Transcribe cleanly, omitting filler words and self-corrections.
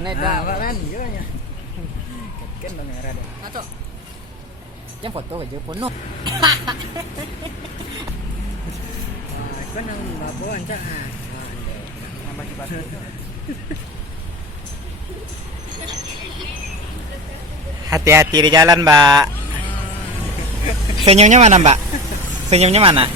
Neda, kan juga nya. Kan kamera deh. Atau Yang foto aja penuh. Wah, kan nang babuan cak. Nambah di batu. Hati-hati di jalan, Mbak. Senyumnya mana, Mbak? Senyumnya mana?